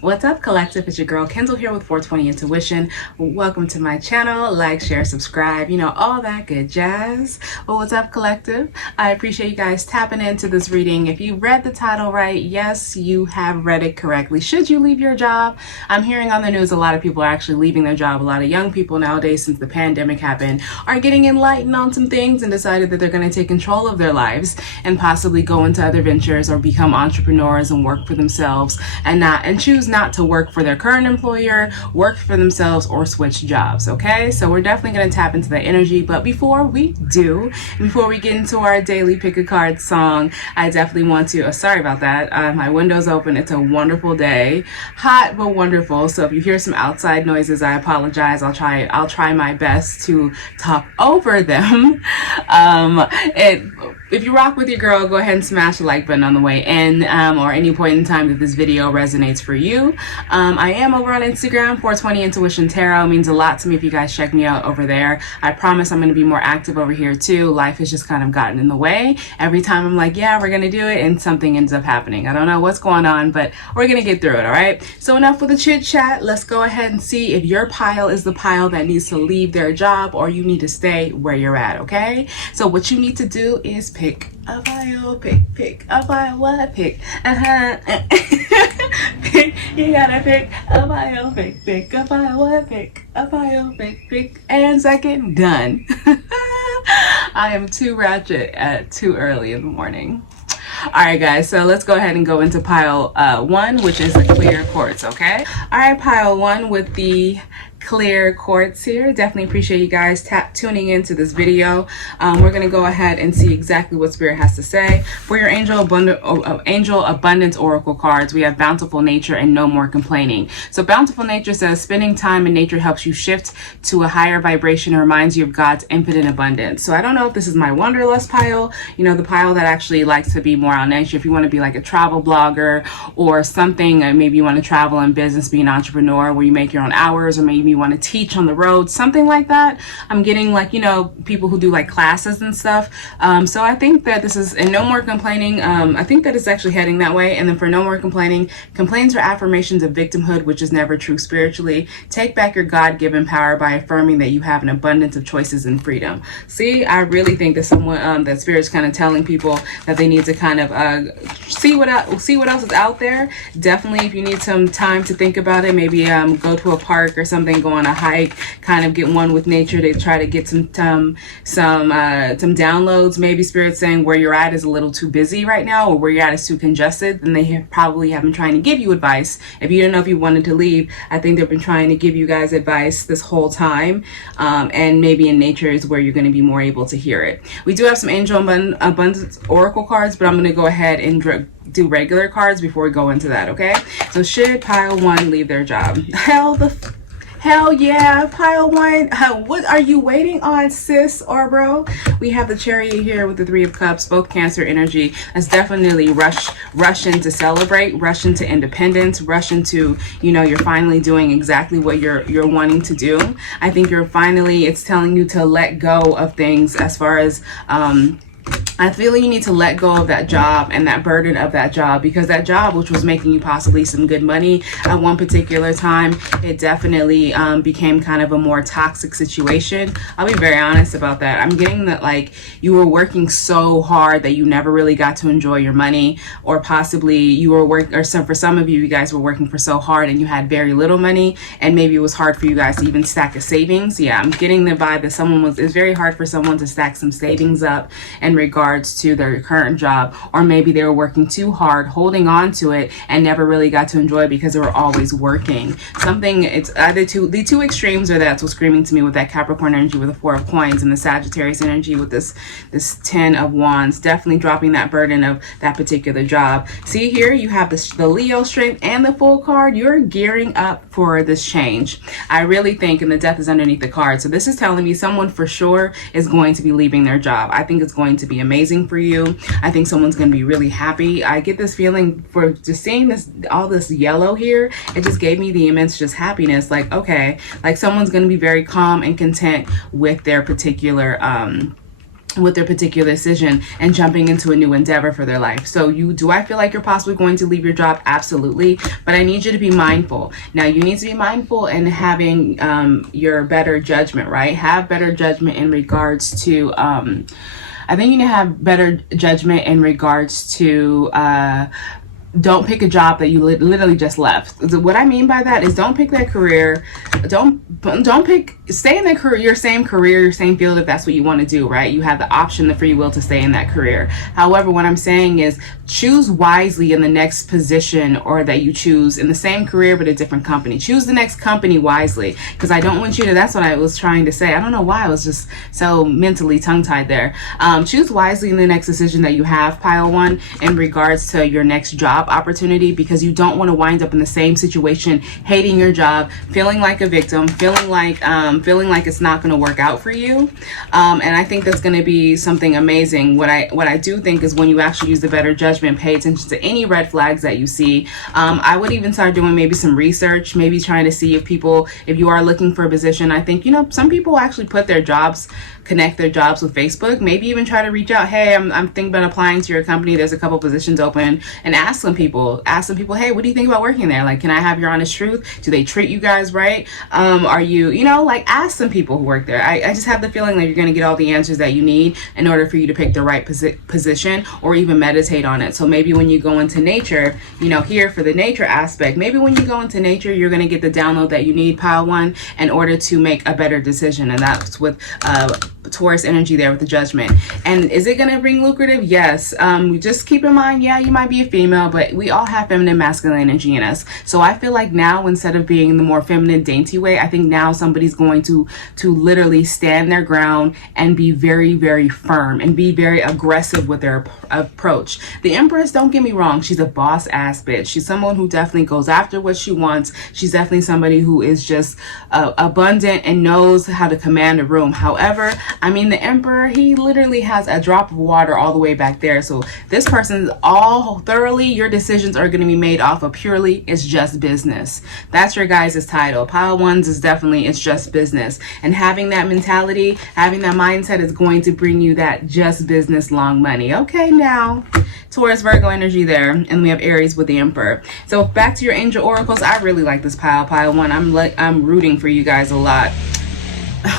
What's up, collective? It's your girl Kendall here with 420 Intuition. Welcome to my channel. Like, share, subscribe, all that good jazz. Well, what's up, collective? I appreciate you guys tapping into this reading. If you read the title right, yes, you have read it correctly. Should you leave your job? I'm hearing on the news a lot of people are actually leaving their job. A lot of young people nowadays, since the pandemic happened, are getting enlightened on some things and decided that they're going to take control of their lives and possibly go into other ventures or become entrepreneurs and work for themselves and choose not to work for their current employer, work for themselves, or switch jobs. Okay, so we're definitely going to tap into that energy. But before we get into our daily pick a card song, I definitely want to sorry about that, my window's open. It's a wonderful day, hot but wonderful. So if you hear some outside noises, I apologize. I'll try my best to talk over them. If you rock with your girl, go ahead and smash the like button on the way in, or any point in time that this video resonates for you. I am over on Instagram, 420 Intuition Tarot. It means a lot to me if you guys check me out over there. I promise I'm going to be more active over here too. Life has just kind of gotten in the way. Every time I'm like, yeah, we're going to do it, and something ends up happening. I don't know what's going on, but we're going to get through it, all right? So enough with the chit chat. Let's go ahead and see if your pile is the pile that needs to leave their job, or you need to stay where you're at, okay? So what you need to do is pick a pile, pick a pile, what? Pick, pick, you gotta pick a pile, pick a pile, what? Pick a pile, pick, and second, done. I am too ratchet at too early in the morning. All right, guys, so let's go ahead and go into pile one, which is the clear quartz, okay? All right, pile one with the clear quartz here. Definitely appreciate you guys tuning into this video. We're going to go ahead and see exactly what Spirit has to say. For your Angel Abundance Oracle cards, we have Bountiful Nature and No More Complaining. So Bountiful Nature says, spending time in nature helps you shift to a higher vibration and reminds you of God's infinite abundance. So I don't know if this is my Wanderlust pile, the pile that actually likes to be more on nature. If you want to be like a travel blogger or something, maybe you want to travel in business, be an entrepreneur where you make your own hours, or maybe you want to teach on the road, something like that. I'm getting like, people who do like classes and stuff. So I think that this is, and No More Complaining, I think that it's actually heading that way. And then for No More Complaining, complaints are affirmations of victimhood, which is never true spiritually. Take back your God-given power by affirming that you have an abundance of choices and freedom. See, I really think that that Spirit's kind of telling people that they need to kind of see what else is out there. Definitely, if you need some time to think about it, maybe go to a park or something, go on a hike, kind of get one with nature to try to get some downloads. Maybe Spirit's saying where you're at is a little too busy right now, or where you're at is too congested, then they probably have been trying to give you advice. If you don't know if you wanted to leave, I think they've been trying to give you guys advice this whole time, and maybe in nature is where you're going to be more able to hear it. We do have some Angel Abundance Oracle cards, but I'm going to go ahead and do regular cards before we go into that, okay? So should pile one leave their job? Hell yeah, pile one. What are you waiting on, sis or bro? We have the Chariot here with the Three of Cups, both Cancer energy. That's definitely rushing to celebrate, rushing to independence, rushing to, you're finally doing exactly what you're wanting to do. I think it's telling you to let go of things as far as, I feel you need to let go of that job and that burden of that job, because that job, which was making you possibly some good money at one particular time, it definitely became kind of a more toxic situation. I'll be very honest about that. I'm getting that like you were working so hard that you never really got to enjoy your money, or possibly you were for some of you, you guys were working for so hard and you had very little money, and maybe it was hard for you guys to even stack a savings. Yeah, I'm getting the vibe that it's very hard for someone to stack some savings up in regards to their current job, or maybe they were working too hard, holding on to it, and never really got to enjoy it because they were always working. It's either the two extremes, or that's what's screaming to me with that Capricorn energy with the Four of Coins, and the Sagittarius energy with this Ten of Wands, definitely dropping that burden of that particular job. See here, you have the Leo strength and the Fool card. You're gearing up for this change. I really think, and the Death is underneath the card. So this is telling me someone for sure is going to be leaving their job. I think it's going to be amazing for you. I think someone's going to be really happy. I get this feeling for just seeing all this yellow here. It just gave me the immense just happiness. Like, okay, like someone's going to be very calm and content with their particular with their particular decision and jumping into a new endeavor for their life. So do I feel like you're possibly going to leave your job? Absolutely. But I need you to be mindful. Now, you need to be mindful in having your better judgment, right? Have better judgment in regards to, I think you need to have better judgment in regards to, don't pick a job that you literally just left. What I mean by that is don't pick that career. Stay in that career, your same field if that's what you want to do, right? You have the option, the free will to stay in that career. However, what I'm saying is choose wisely in the next position or that you choose in the same career but a different company. Choose the next company wisely, because I don't want you to, that's what I was trying to say. I don't know why I was just so mentally tongue-tied there. Choose wisely in the next decision that you have, pile one, in regards to your next job opportunity, because you don't want to wind up in the same situation, hating your job, feeling like a victim, feeling like it's not going to work out for you. And I think that's going to be something amazing. What I do think is when you actually use the better judgment, pay attention to any red flags that you see. I would even start doing maybe some research, maybe trying to see if you are looking for a position. I think, some people actually connect their jobs with Facebook, maybe even try to reach out. Hey, I'm thinking about applying to your company. There's a couple positions open, and ask some people, hey, what do you think about working there? Like, can I have your honest truth? Do they treat you guys right? Are you, ask some people who work there. I just have the feeling that you're going to get all the answers that you need in order for you to pick the right position or even meditate on it. So maybe when you go into nature, here for the nature aspect, maybe when you go into nature, you're going to get the download that you need, pile one, in order to make a better decision. And that's with Taurus energy there with the judgment. And is it going to bring lucrative? Yes. Just keep in mind, you might be a female, but we all have feminine, masculine energy in us. So I feel like now, instead of being the more feminine, dainty way, I think now somebody's going to literally stand their ground and be very, very firm and be very aggressive with their approach. The Empress, don't get me wrong, she's a boss ass bitch. She's someone who definitely goes after what she wants. She's definitely somebody who is just abundant and knows how to command a room. However, the Emperor, he literally has a drop of water all the way back there. So this person's all thoroughly, your decisions are going to be made off of purely, it's just business. That's your guys' title. Pile ones is definitely, it's just business. And having that mentality, having that mindset is going to bring you that just business long money. Okay, now Taurus, Virgo energy there, and we have Aries with the Emperor. So back to your angel oracles. I really like this pile one. I'm rooting for you guys a lot.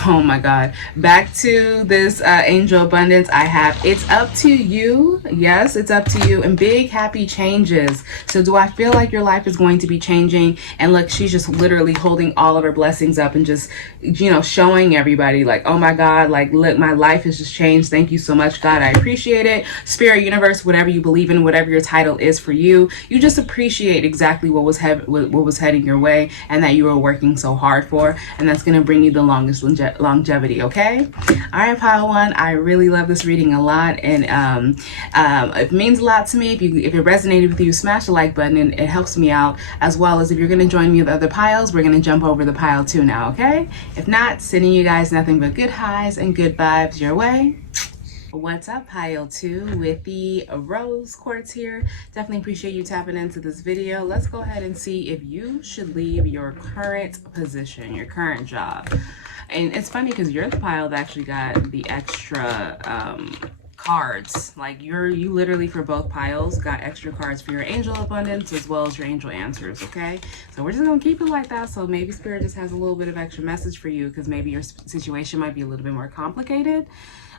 Oh my God. Back to this angel abundance. I have, it's up to you. Yes, it's up to you. And big happy changes. So do I feel like your life is going to be changing? And look, she's just literally holding all of her blessings up and just, showing everybody like, oh my God, like, look, my life has just changed. Thank you so much, God. I appreciate it. Spirit, universe, whatever you believe in, whatever your title is for you, you just appreciate exactly what was heading your way and that you were working so hard for. And that's going to bring you the longest longevity. Okay. All right, pile one, I really love this reading a lot, and it means a lot to me. If it resonated with you, smash the like button, and it helps me out, as well as if you're going to join me with other piles, we're going to jump over the pile two now. Okay. If not, sending you guys nothing but good highs and good vibes your way. What's up, pile two, with the rose quartz here. Definitely appreciate you tapping into this video. Let's go ahead and see if you should leave your current position, your current job. And it's funny because you're the pile that actually got the extra cards. Like you literally, for both piles, got extra cards for your angel abundance as well as your angel answers. Okay, so we're just gonna keep it like that. So maybe Spirit just has a little bit of extra message for you because maybe your situation might be a little bit more complicated.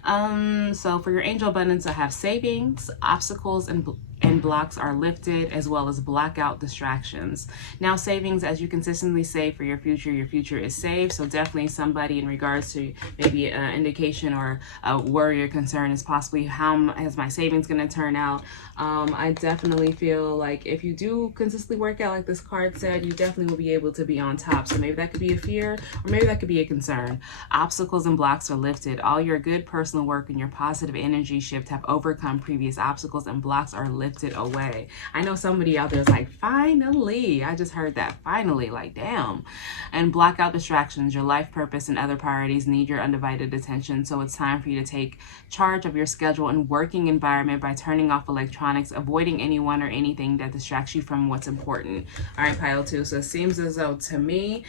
So for your angel abundance, I have savings, obstacles, and blocks are lifted, as well as blackout distractions. Now, savings, as you consistently save for your future is saved. So definitely somebody in regards to maybe an indication or a worry or concern is possibly, how is my savings going to turn out? I definitely feel like if you do consistently work out like this card said, you definitely will be able to be on top. So maybe that could be a fear, or maybe that could be a concern. Obstacles and blocks are lifted. All your good personal work and your positive energy shift have overcome previous obstacles, and blocks are lifted lifted away. I know somebody out there is like, finally. I just heard that, finally, like, damn. And block out distractions. Your life purpose and other priorities need your undivided attention. So it's time for you to take charge of your schedule and working environment by turning off electronics, avoiding anyone or anything that distracts you from what's important. All right, pile 2. So it seems as though, to me,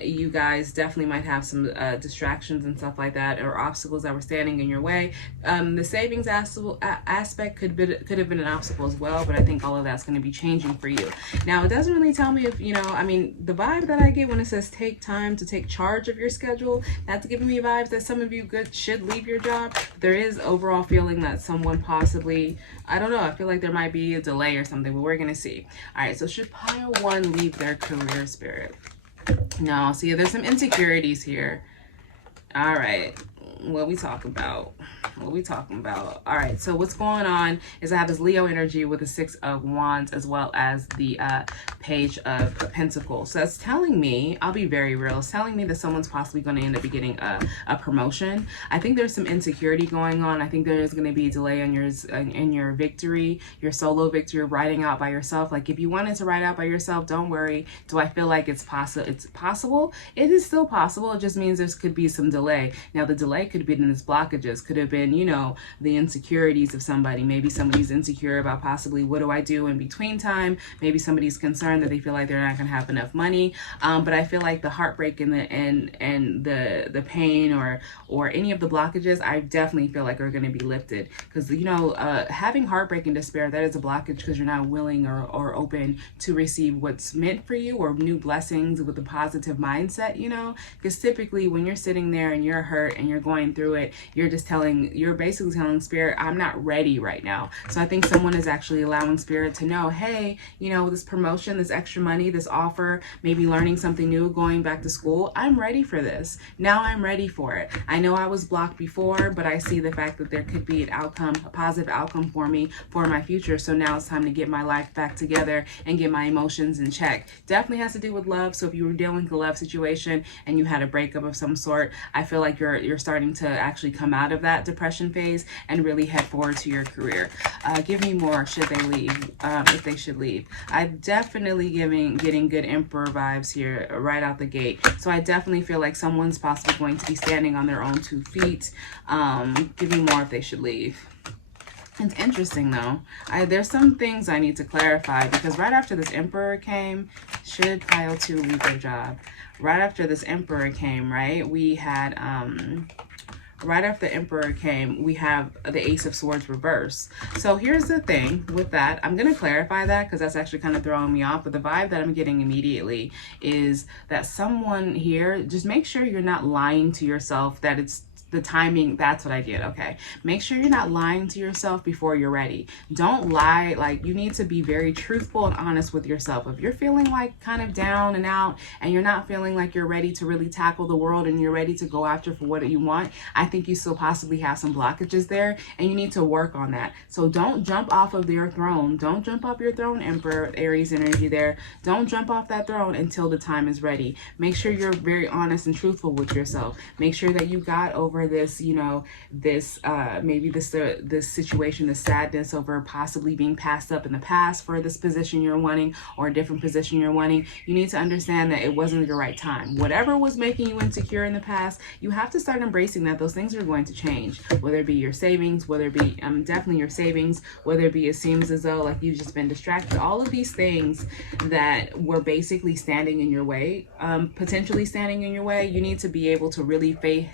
you guys definitely might have some distractions and stuff like that, or obstacles that were standing in your way. The savings aspect could have been an obstacle as well, but I think all of that's going to be changing for you. Now, it doesn't really tell me if, I mean, the vibe that I get when it says take time to take charge of your schedule, that's giving me vibes that some of you should leave your job. There is overall feeling that someone possibly, I don't know, I feel like there might be a delay or something, but we're going to see. All right, so should pile 1 leave their career, Spirit? No, see, there's some insecurities here. All right, what we talking about? All right, so what's going on is I have this Leo energy with the 6 of Wands as well as the Page of Pentacles. So that's telling me, I'll be very real, it's telling me that someone's possibly going to end up getting a promotion. I think there's some insecurity going on. I think there is going to be a delay on in your victory, your solo victory, riding out by yourself. Like, if you wanted to ride out by yourself, don't worry. Do I feel like it's possible? It is still possible. It just means there could be some delay. Now, the delay could have been in its blockages, could have been, the insecurities of somebody. Maybe somebody's insecure about possibly, what do I do in between time? Maybe somebody's concerned that they feel like they're not going to have enough money. But I feel like the heartbreak and the pain or any of the blockages, I definitely feel like are going to be lifted. Because, having heartbreak and despair, that is a blockage because you're not willing or open to receive what's meant for you or new blessings with a positive mindset, because typically when you're sitting there and you're hurt and you're going through it, you're basically telling Spirit, I'm not ready right now. So I think someone is actually allowing Spirit to know, hey, this promotion, this extra money, this offer, maybe learning something new, going back to school, I'm ready for this. Now I'm ready for it. I know I was blocked before, but I see the fact that there could be a positive outcome for me, for my future. So now it's time to get my life back together and get my emotions in check. Definitely has to do with love. So if you were dealing with a love situation and you had a breakup of some sort, I feel like you're starting to actually come out of that depression phase and really head forward to your career. Give me more. Should they leave? If they should leave. I definitely getting good Emperor vibes here right out the gate. So I definitely feel like someone's possibly going to be standing on their own 2 feet. Give me more if they should leave. It's interesting though. There's some things I need to clarify because right after this Emperor came, should pile 2 leave their job? Right after this Emperor came, right? We had right after the Emperor came, we have the Ace of Swords reverse. So here's the thing with that. I'm going to clarify that because that's actually kind of throwing me off. But the vibe that I'm getting immediately is that someone here, just make sure you're not lying to yourself that it's the timing. That's what I get. Okay. Make sure you're not lying to yourself before you're ready. Don't lie. Like, you need to be very truthful and honest with yourself. If you're feeling like kind of down and out and you're not feeling like you're ready to really tackle the world and you're ready to go after for what you want, I think you still possibly have some blockages there and you need to work on that. So don't jump off of your throne. Don't jump off your throne, Emperor, Aries energy there. Don't jump off that throne until the time is ready. Make sure you're very honest and truthful with yourself. Make sure that you got over this, maybe this situation, the sadness over possibly being passed up in the past for this position you're wanting or a different position you're wanting. You need to understand that it wasn't the right time. Whatever was making you insecure in the past, you have to start embracing that those things are going to change, whether it be your savings, whether it be definitely your savings, whether it be, it seems as though like you've just been distracted. All of these things that were basically standing in your way, potentially standing in your way, you need to be able to really face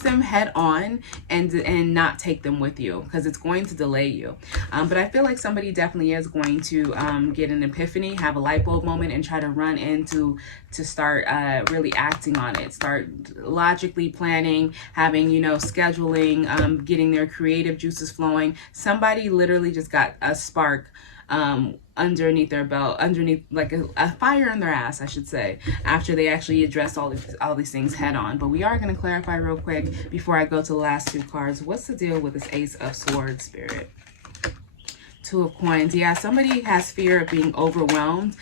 them head on and not take them with you because it's going to delay you. But I feel like somebody definitely is going to get an epiphany, have a light bulb moment, and try to run into to start really acting on it. Start logically planning, having, scheduling, getting their creative juices flowing. Somebody literally just got a spark underneath their belt, underneath like a fire in their ass, I should say, after they actually address all these things head on. But we are going to clarify real quick before I go to the last 2 cards. What's the deal with this Ace of Swords, Spirit? 2 of Coins. Yeah, somebody has fear of being overwhelmed.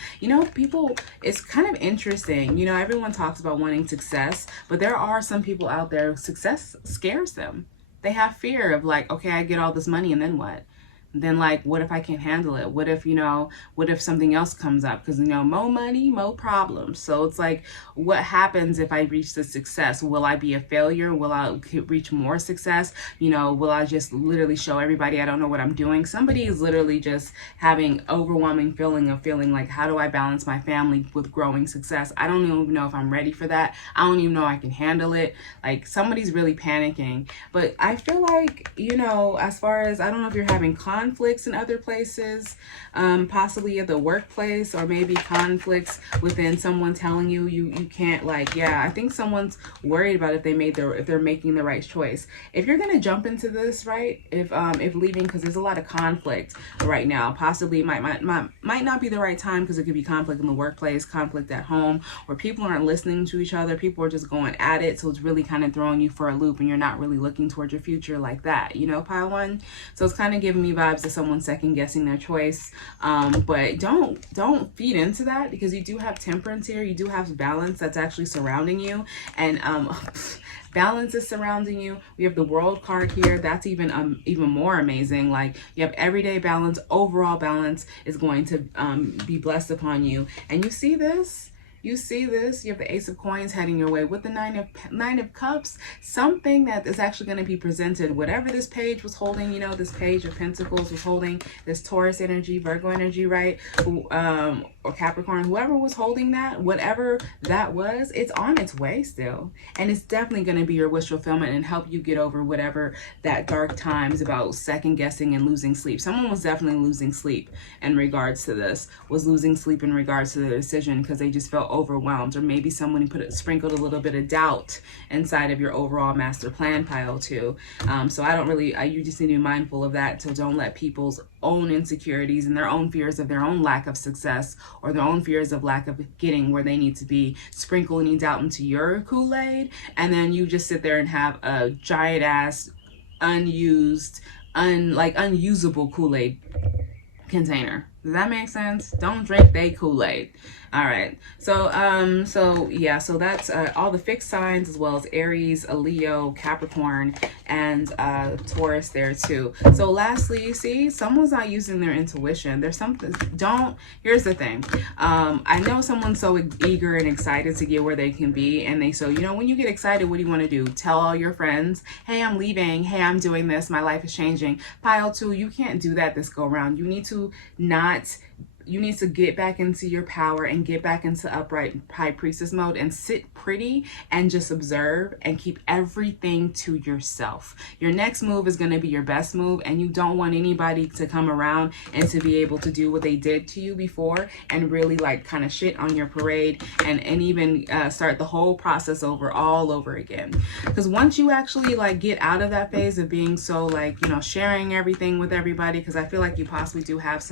People, it's kind of interesting. Everyone talks about wanting success, but there are some people out there, success scares them. They have fear of like, okay, I get all this money and then what? then like, what if I can't handle it? What if, what if something else comes up? Because, more money, more problems. So it's like, what happens if I reach the success? Will I be a failure? Will I reach more success? Will I just literally show everybody I don't know what I'm doing? Somebody is literally just having overwhelming feeling like, how do I balance my family with growing success? I don't even know if I'm ready for that. I don't even know I can handle it. Like, somebody's really panicking. But I feel like, as far as, I don't know if you're having conflicts in other places, possibly at the workplace, or maybe conflicts within someone telling you can't, like, I think someone's worried about if they're making the right choice. If you're gonna jump into this, right, if leaving, because there's a lot of conflict right now, possibly might not be the right time, because it could be conflict in the workplace, conflict at home, where people aren't listening to each other, people are just going at it, so it's really kind of throwing you for a loop, and you're not really looking towards your future like that, pile one. So it's kind of giving me vibes of someone second guessing their choice, but don't feed into that, because you do have temperance here, you do have balance that's actually surrounding you, and balance is surrounding you. We have the World card here. That's even more amazing. Like, you have everyday balance, overall balance is going to be blessed upon you. And you see this? You have the Ace of Coins heading your way with the Nine of Cups. Something that is actually going to be presented. Whatever this page was holding, this Page of Pentacles was holding, this Taurus energy, Virgo energy, right? Or Capricorn, whoever was holding that, whatever that was, it's on its way still. And it's definitely going to be your wish fulfillment and help you get over whatever that dark times about second guessing and losing sleep. Someone was definitely losing sleep in regards to this, was losing sleep in regards to the decision, because they just felt overwhelmed, or maybe someone sprinkled a little bit of doubt inside of your overall master plan pile too. So you just need to be mindful of that. So don't let people's own insecurities and their own fears of their own lack of success, or their own fears of lack of getting where they need to be, sprinkle any doubt into your Kool-Aid, and then you just sit there and have a giant ass unusable Kool-Aid container. Does that make sense? Don't drink they Kool-Aid. All right. So that's all the fixed signs, as well as Aries, a Leo, Capricorn, and Taurus there too. So lastly, see, someone's not using their intuition. There's something, here's the thing. I know someone's so eager and excited to get where they can be. And when you get excited, what do you want to do? Tell all your friends, hey, I'm leaving. Hey, I'm doing this. My life is changing. Pile two, you can't do that this go around. You need to get back into your power and get back into upright high priestess mode and sit pretty and just observe and keep everything to yourself. Your next move is going to be your best move, and you don't want anybody to come around and to be able to do what they did to you before and really like kind of shit on your parade and even start the whole process all over again. Because once you actually like get out of that phase of being so like, sharing everything with everybody, because I feel like you possibly do have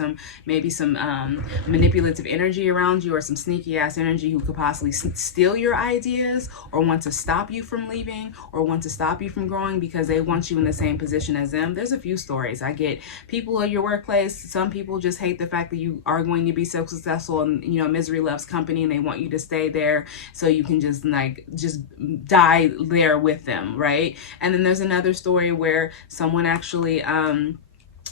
maybe some manipulative energy around you, or some sneaky ass energy who could possibly steal your ideas, or want to stop you from leaving, or want to stop you from growing because they want you in the same position as them. There's a few stories. I get people at your workplace. Some people just hate the fact that you are going to be so successful, and misery loves company, and they want you to stay there so you can just die there with them, right? And then there's another story where someone actually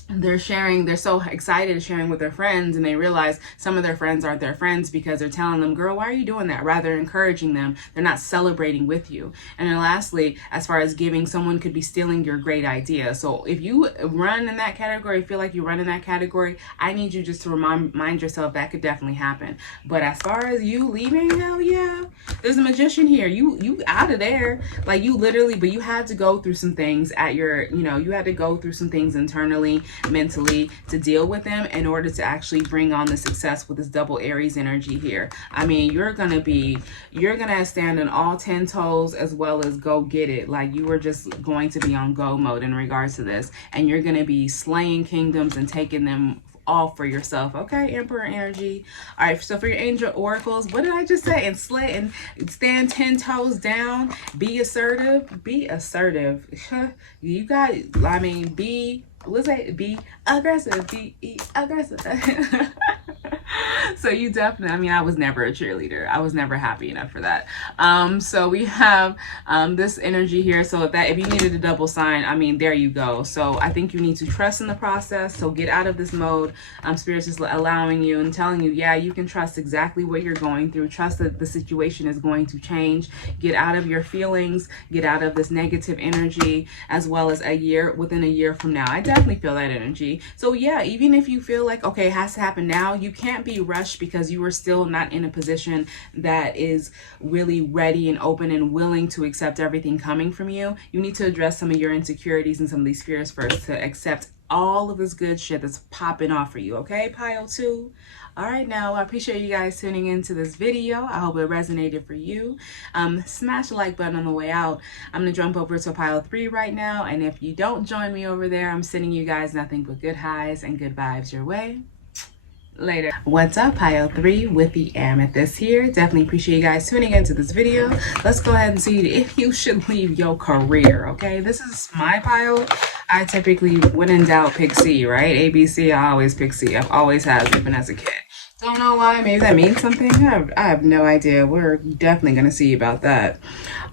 they're so excited sharing with their friends, and they realize some of their friends aren't their friends because they're telling them, girl, why are you doing that? Rather encouraging them, they're not celebrating with you. And then lastly, as far as giving, someone could be stealing your great idea. So if you run in that category, feel like you run in that category, I need you just to remind yourself that could definitely happen. But as far as you leaving, hell yeah, there's a magician here. You out of there. Like, you literally, but you had to go through some things at your, you had to go through some things internally, mentally, to deal with them in order to actually bring on the success with this double Aries energy here. I mean, you're gonna stand on all 10 toes as well as go get it. Like, you are just going to be on go mode in regards to this, and you're gonna be slaying kingdoms and taking them all for yourself. Okay, Emperor energy. All right, so for your angel oracles, what did I just say? And slay and stand 10 toes down. Be assertive. Be assertive. You got, I mean, be aggressive. Be aggressive. So you definitely, I mean, I was never a cheerleader. I was never happy enough for that. So we have this energy here. So that if you needed a double sign, I mean, there you go. So I think you need to trust in the process. So get out of this mode. Spirit is allowing you and telling you, yeah, you can trust exactly what you're going through. Trust that the situation is going to change. Get out of your feelings. Get out of this negative energy, as well as within a year from now. I definitely feel that energy. So yeah, even if you feel like, okay, it has to happen now, you can't be rushed because you are still not in a position that is really ready and open and willing to accept everything coming from you. You need to address some of your insecurities and some of these fears first to accept all of this good shit that's popping off for you. Okay, pile 2. All right, now I appreciate you guys tuning into this video. I hope it resonated for you. Smash the like button on the way out. I'm gonna jump over to pile 3 right now, and if you don't join me over there, I'm sending you guys nothing but good highs and good vibes your way. Later. What's up, pile 3 with the amethyst here. Definitely appreciate you guys tuning into this video. Let's go ahead and see if you should leave your career. Okay, this is my pile. I typically, when in doubt, pick C, right? A, B, C, I always pick C. I've always had, even as a kid. Don't know why. Maybe that means something. I have no idea. We're definitely going to see about that.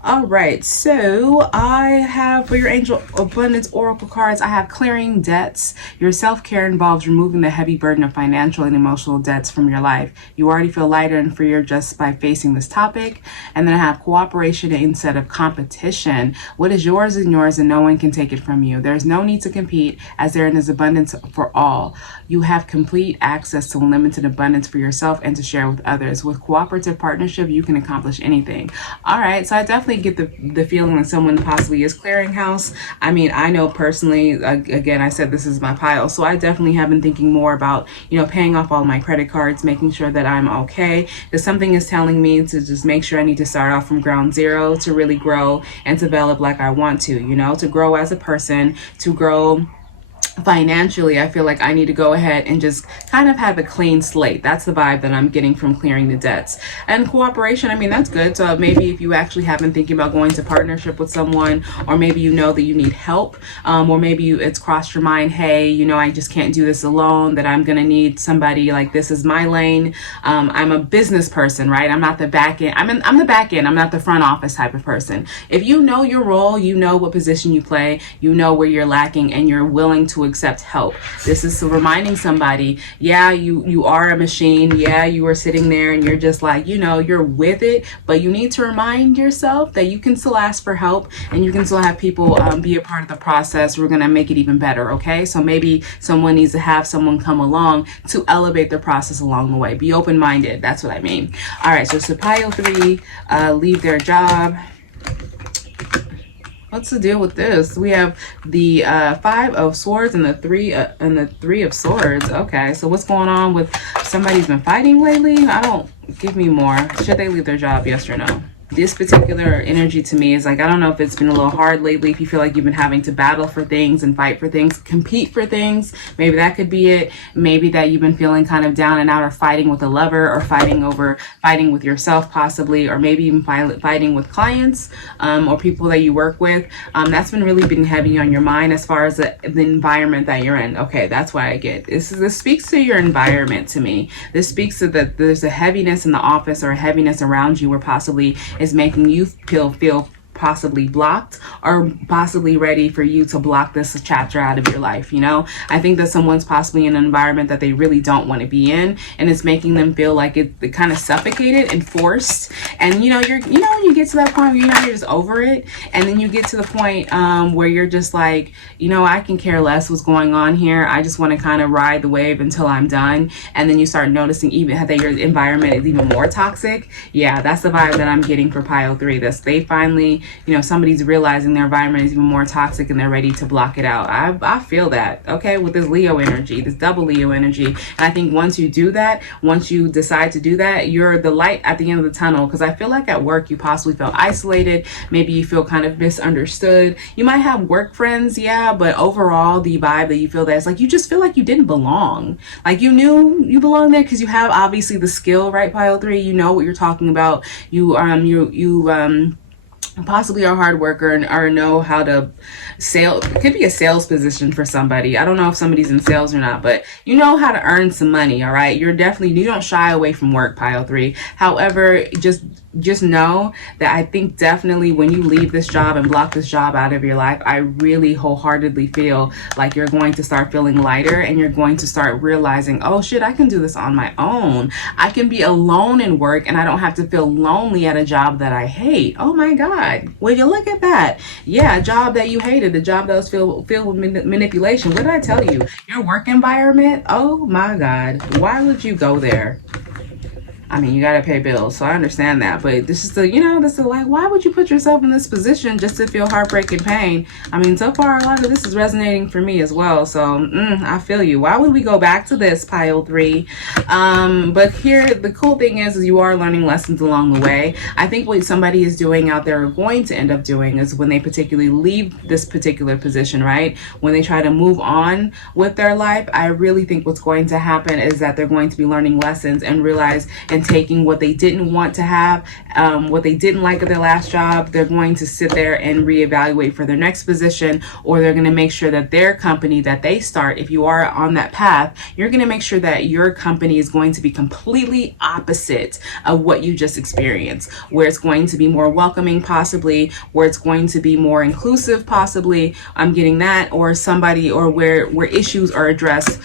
All right, so I have for your Angel Abundance Oracle cards, I have clearing debts. Your self-care involves removing the heavy burden of financial and emotional debts from your life. You already feel lighter and freer just by facing this topic. And then I have cooperation instead of competition. What is yours is yours and no one can take it from you. There's no need to compete as there is abundance for all. You have complete access to limited abundance for yourself and to share with others. With cooperative partnership, you can accomplish anything. All right, so I definitely get the feeling that someone possibly is clearing house. I mean, I know personally, again, I said this is my pile, so I definitely have been thinking more about, you know, paying off all my credit cards, making sure that I'm okay, because something is telling me to just make sure I need to start off from ground zero to really grow and develop like I want to, you know, to grow as a person, to grow financially. I feel like I need to go ahead and just kind of have a clean slate. That's the vibe that I'm getting from clearing the debts. And cooperation, I mean, that's good. So maybe if you actually have been thinking about going to partnership with someone, or maybe you know that you need help, or maybe it's crossed your mind, hey, you know, I just can't do this alone, that I'm going to need somebody, like this is my lane. I'm a business person, right? I'm not the back end. I'm the back end. I'm not the front office type of person. If you know your role, you know what position you play, you know where you're lacking, and you're willing to accept help. This is reminding somebody, yeah, you are a machine. Yeah, you are sitting there and you're just like, you know, you're with it, but you need to remind yourself that you can still ask for help and you can still have people be a part of the process. We're going to make it even better. Okay. So maybe someone needs to have someone come along to elevate the process along the way. Be open-minded. That's what I mean. All right. So pile 3, leave their job. What's the deal with this? We have the 5 of Swords and the 3 of Swords. Okay, so what's going on with somebody's been fighting lately? Give me more. Should they leave their job? Yes or no? This particular energy to me is like, I don't know if it's been a little hard lately, if you feel like you've been having to battle for things and fight for things, compete for things. Maybe that could be it. Maybe that you've been feeling kind of down and out, or fighting with a lover, or fighting with yourself possibly, or maybe even fighting with clients or people that you work with. That's been heavy on your mind as far as the environment that you're in. Okay, that's what I get. This speaks to your environment to me. This speaks to that there's a heaviness in the office or a heaviness around you, where possibly is making you feel possibly blocked, or possibly ready for you to block this chapter out of your life. You know, I think that someone's possibly in an environment that they really don't want to be in, and it's making them feel like it kind of suffocated and forced. And you get to that point where you're just over it, and then you get to the point where you're just like, I can care less what's going on here. I just want to kind of ride the wave until I'm done. And then you start noticing even that your environment is even more toxic. Yeah, that's the vibe that I'm getting for pile 3. This they finally, somebody's realizing their environment is even more toxic and they're ready to block it out. I feel that, okay, with this Leo energy, this double Leo energy. And I think once you do that, once you decide to do that, you're the light at the end of the tunnel. Because I feel like at work, you possibly feel isolated. Maybe you feel kind of misunderstood. You might have work friends, yeah, but overall, the vibe that you feel that it's like you just feel like you didn't belong. Like you knew you belong there because you have obviously the skill, right, pile 3? You know what you're talking about. possibly a hard worker or know how to sell. It could be a sales position for somebody. I don't know if somebody's in sales or not, but you know how to earn some money. All right, you don't shy away from work, pile 3. However, just know that I think definitely when you leave this job and block this job out of your life, I really wholeheartedly feel like you're going to start feeling lighter, and you're going to start realizing, oh shit, I can do this on my own. I can be alone in work, and I don't have to feel lonely at a job that I hate. Oh my God. Will you look at that? Yeah, a job that you hated, a job that was filled with manipulation. What did I tell you? Your work environment? Oh my God. Why would you go there? I mean, you got to pay bills, so I understand that. But this is like, why would you put yourself in this position just to feel heartbreak and pain? I mean, so far, a lot of this is resonating for me as well. So I feel you. Why would we go back to this, pile 3? But here, the cool thing is you are learning lessons along the way. I think what somebody is doing out there, or going to end up doing, is when they particularly leave this particular position, right? When they try to move on with their life, I really think what's going to happen is that they're going to be learning lessons and realize and taking what they didn't want to have, what they didn't like at their last job. They're going to sit there and reevaluate for their next position, or they're going to make sure that their company that they start, if you are on that path, you're going to make sure that your company is going to be completely opposite of what you just experienced, where it's going to be more welcoming, possibly, where it's going to be more inclusive, possibly. I'm getting that, or somebody, or where issues are addressed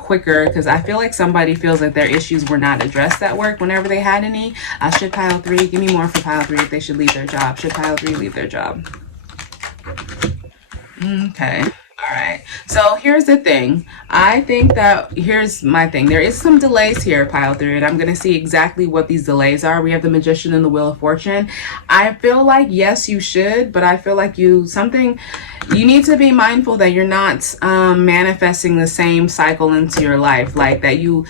quicker, because I feel like somebody feels like their issues were not addressed at work whenever they had any. Should pile 3, give me more for pile 3 if they should leave their job. Should pile 3 leave their job? Okay. All right. So here's the thing. I think that here's my thing. There is some delays here, pile 3, and I'm going to see exactly what these delays are. We have the Magician and the Wheel of Fortune. I feel like, yes, you should, but I feel like you need to be mindful that you're not manifesting the same cycle into your life, like that you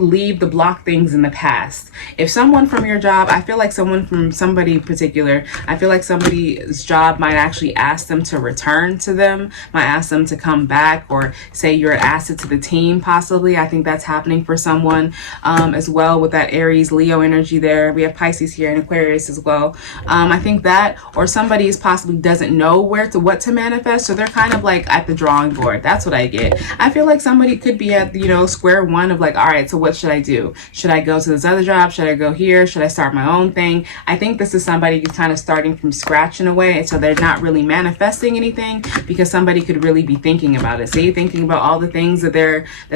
leave the block things in the past. If someone from your job, I feel like somebody particular, I feel like somebody's job might actually ask them to return to them, might ask them to come back, or say you're an asset to the team, possibly. I think that's happening for someone as well, with that Aries, Leo energy there. We have Pisces here and Aquarius as well. I think that, or somebody is possibly doesn't know what to manifest, so they're kind of like at the drawing board. That's what I get. I feel like somebody could be at square one of like, all right, so what should I do? Should I go to this other job? Should I go here? Should I start my own thing? I think this is somebody kind of starting from scratch in a way, so they're not really manifesting anything, because somebody could really be thinking about it. See, thinking about all the things that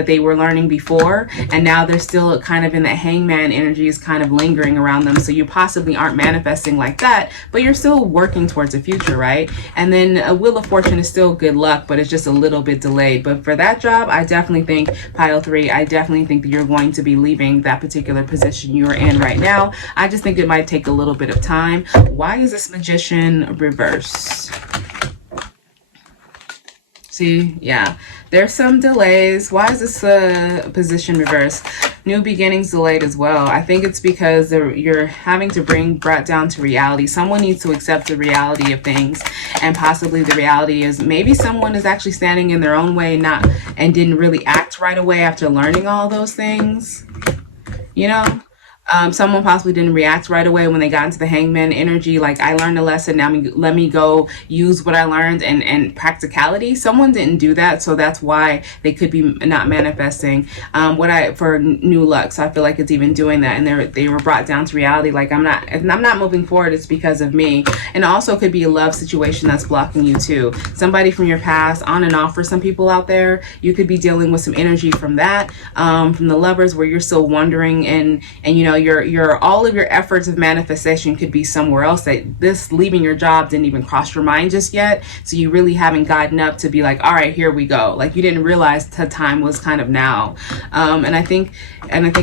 they were learning before, and now they're still kind of in that hangman energy is kind of lingering around them. So you possibly aren't manifesting like that, but you're still working towards a future, right? And then a Wheel of Fortune is still good luck, but it's just a little bit delayed. But for that job, I definitely think, pile 3, I definitely think that you're going to be leaving that particular position you're in right now. I just think it might take a little bit of time. Why is this Magician reverse? See, yeah, there's some delays. Why is this position reverse? New beginnings delayed as well. I think it's because you're having to brought down to reality. Someone needs to accept the reality of things, and possibly the reality is maybe someone is actually standing in their own way, and didn't really act right away after learning all those things. Someone possibly didn't react right away when they got into the hangman energy. Like, I learned a lesson, now let me go use what I learned, and practicality. Someone didn't do that, so that's why they could be not manifesting for new luck. So I feel like it's even doing that, and they were brought down to reality. Like, I'm not moving forward. It's because of me. And it also could be a love situation that's blocking you too. Somebody from your past, on and off for some people out there. You could be dealing with some energy from that, from the Lovers, where you're still wondering, and your all of your efforts of manifestation could be somewhere else, that this leaving your job didn't even cross your mind just yet. So you really haven't gotten up to be like, all right, here we go. Like, you didn't realize the time was kind of now. And I think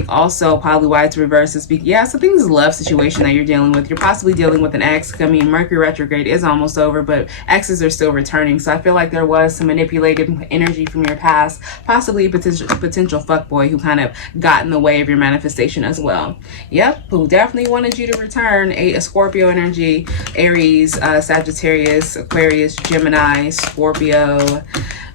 also probably why it's reversed is because, so I think this is a love situation that you're dealing with. You're possibly dealing with an ex. I mean, Mercury retrograde is almost over, but exes are still returning. So I feel like there was some manipulative energy from your past, possibly a potential fuckboy who kind of got in the way of your manifestation as well. Yep, who definitely wanted you to return. A Scorpio energy, Aries, Sagittarius, Aquarius, Gemini, Scorpio.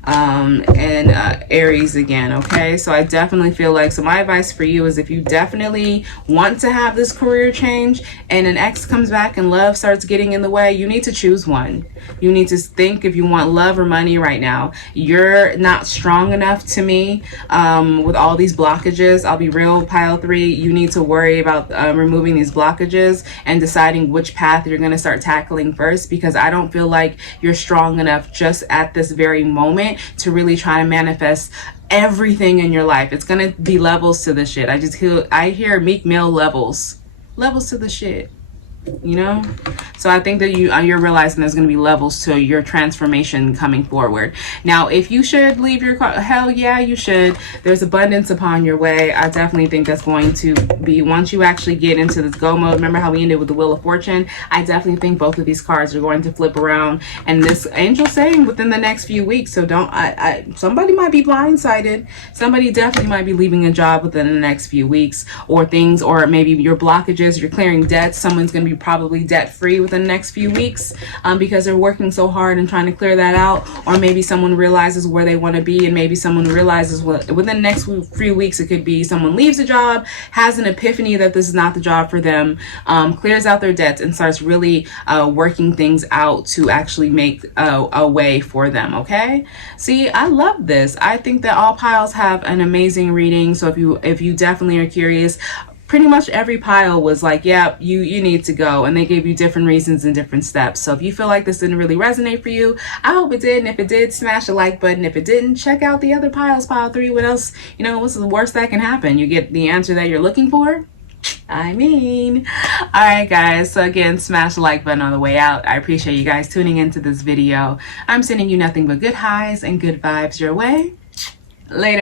and Aries again. Okay, so I definitely feel like, so my advice for you is, if you definitely want to have this career change and an ex comes back and love starts getting in the way, you need to choose one. You need to think if you want love or money right now. You're not strong enough to me with all these blockages. I'll be real, pile 3, you need to worry about removing these blockages and deciding which path you're going to start tackling first, because I don't feel like you're strong enough just at this very moment to really try to manifest everything in your life. It's going to be levels to the shit. I hear Meek Mill levels to the shit. You know, so I think that you're realizing there's going to be levels to your transformation coming forward. Now, if you should leave your car, hell yeah, you should. There's abundance upon your way. I definitely think that's going to be, once you actually get into this go mode. Remember how we ended with the Wheel of Fortune? I definitely think both of these cards are going to flip around, and this angel saying within the next few weeks. So don't, somebody might be blindsided. Somebody definitely might be leaving a job within the next few weeks, or things, or maybe your blockages, you're clearing debts. Someone's going to be probably debt free within the next few weeks because they're working so hard and trying to clear that out. Or maybe someone realizes where they want to be, and maybe someone realizes within the next few weeks, it could be someone leaves a job, has an epiphany that this is not the job for them, clears out their debts, and starts really working things out to actually make a way for them. Okay, see, I love this. I think that all piles have an amazing reading. So if you definitely are curious, pretty much every pile was like, yeah, you need to go, and they gave you different reasons and different steps. So if you feel like this didn't really resonate for you, I hope it did. And if it did, smash the like button. If it didn't, check out the other piles, pile 3. What else, what's the worst that can happen? You get the answer that you're looking for. All right, guys, so again, smash the like button on the way out. I appreciate you guys tuning into this video. I'm sending you nothing but good highs and good vibes your way. Later.